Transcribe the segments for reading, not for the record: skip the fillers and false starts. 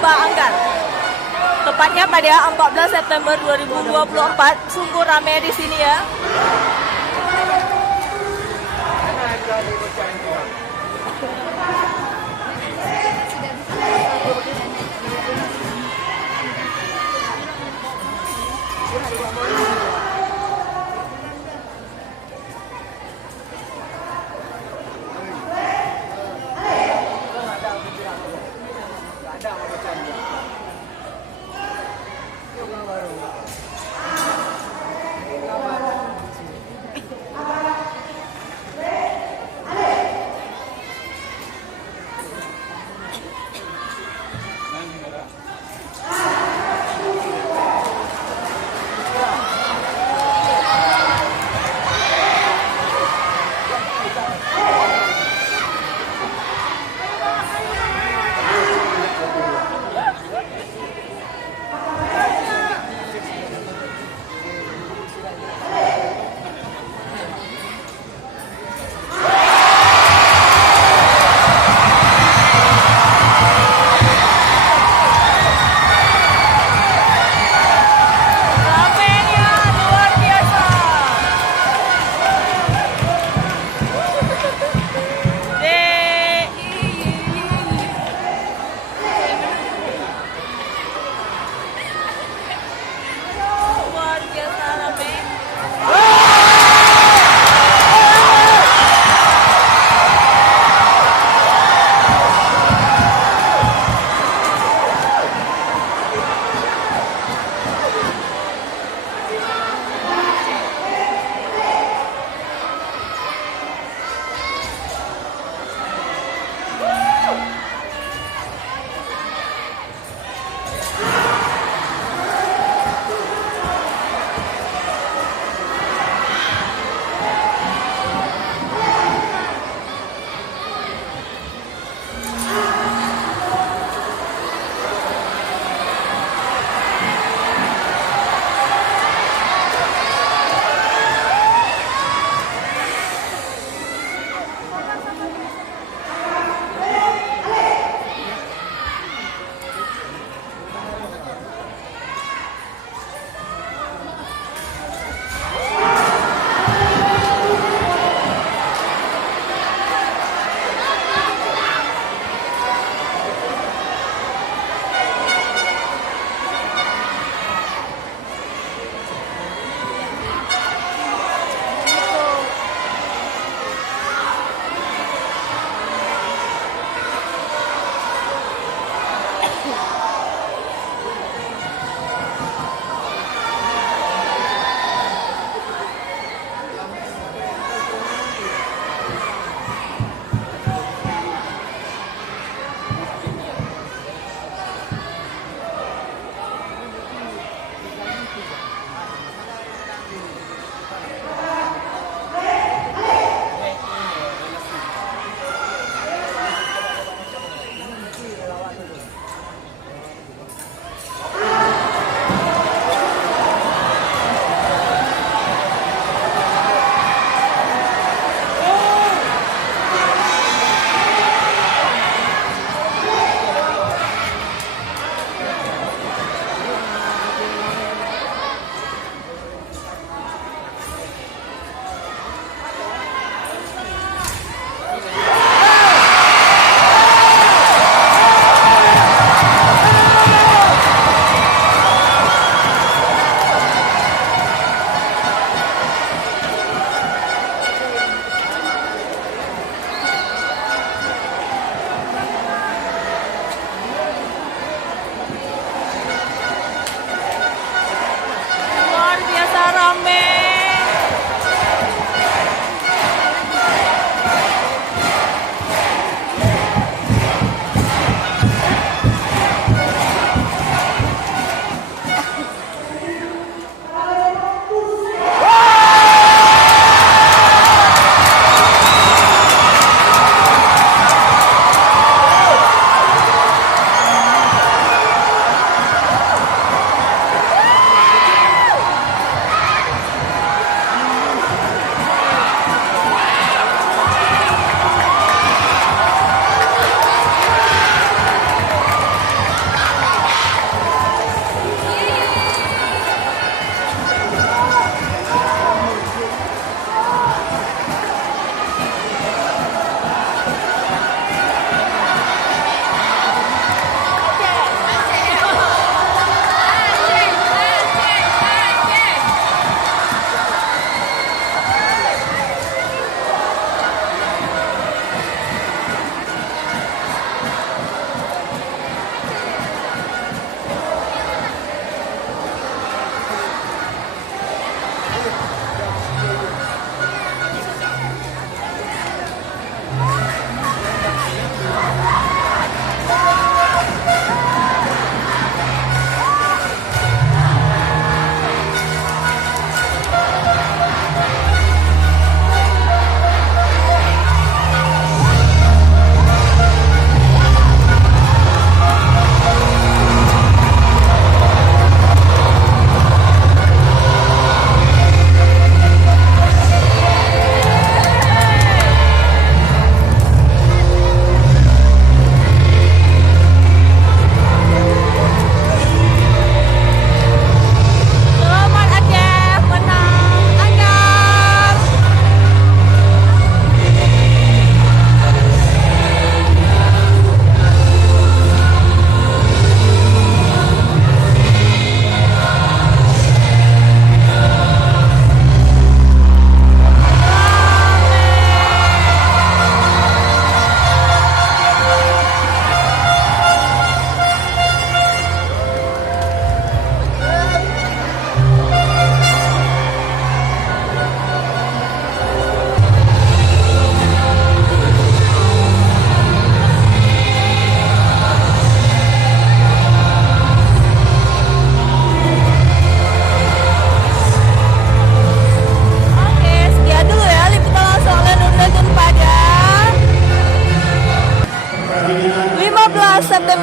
Lomba Anggar. Tepatnya pada 14 September 2024. Sungguh ramai di sini ya.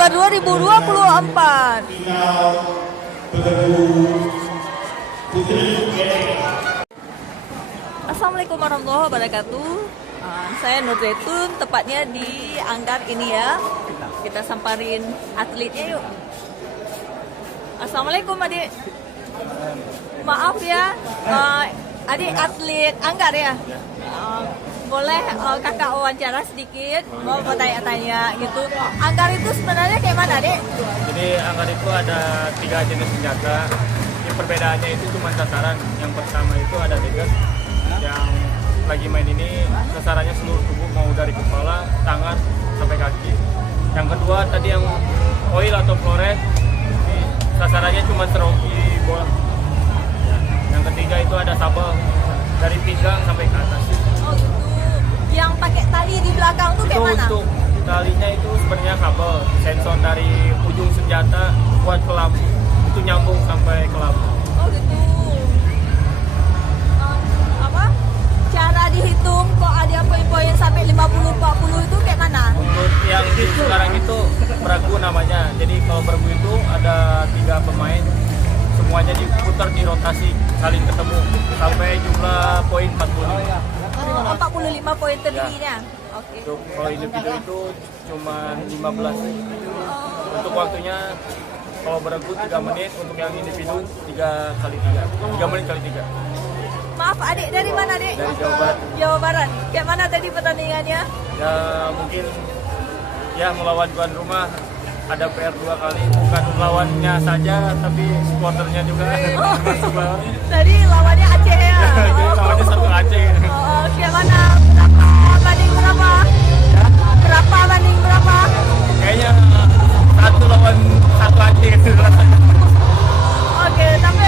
September 2024. Assalamualaikum warahmatullahi wabarakatuh. Saya Nur Zaitun, tepatnya di Anggar ini ya. Kita samperin atletnya yuk. Assalamualaikum adik. Maaf ya, adik atlet Anggar ya. Boleh kakak wawancara sedikit, mau bertanya-tanya gitu. Anggar itu sebenarnya kayak mana, Dek? Jadi Anggar itu ada 3 jenis senjata. Yang perbedaannya itu cuma sasaran. Yang pertama itu ada dagger, yang lagi main ini sasarannya seluruh tubuh, mau dari kepala, tangan sampai kaki. Yang kedua tadi yang oil atau floret, sasarannya cuma seroki bola. Yang ketiga itu ada sabel, dari pinggang sampai ke atas. Oh gitu. Yang pakai tali di belakang tuh kayak mana? Untuk talinya itu sebenarnya kabel, sensor dari ujung senjata buat ke lampu. Itu nyambung sampai ke lampu. Oh gitu. Apa? Cara dihitung kok ada poin-poin sampai 50-40 itu kayak mana? Untuk yang di sekarang itu beragu namanya. Jadi kalau beragu itu ada 3 pemain, semuanya diputar di rotasi, saling ketemu sampai jumlah poin 45. 45 poin tertingginya. Oke. Untuk kalau individu itu cuma 15. Untuk waktunya kalau beragu 3 menit, untuk yang individu 3 kali 3. 3 menit kali 3. Maaf adik, dari mana adik? Dari Jawa Barat. Jawa Barat. Kayak mana tadi pertandingannya? Ya mungkin ya melawan tuan rumah ada PR 2 kali, bukan lawannya saja tapi supporternya juga. Masuk lawan. Tadi lawannya Aceh ya? Jadi lawannya satu Aceh. Oh, kayak mana? Berapa banding berapa? Berapa banding berapa? Kayaknya 1 lawan 1 Aceh gitu. Oke, tapi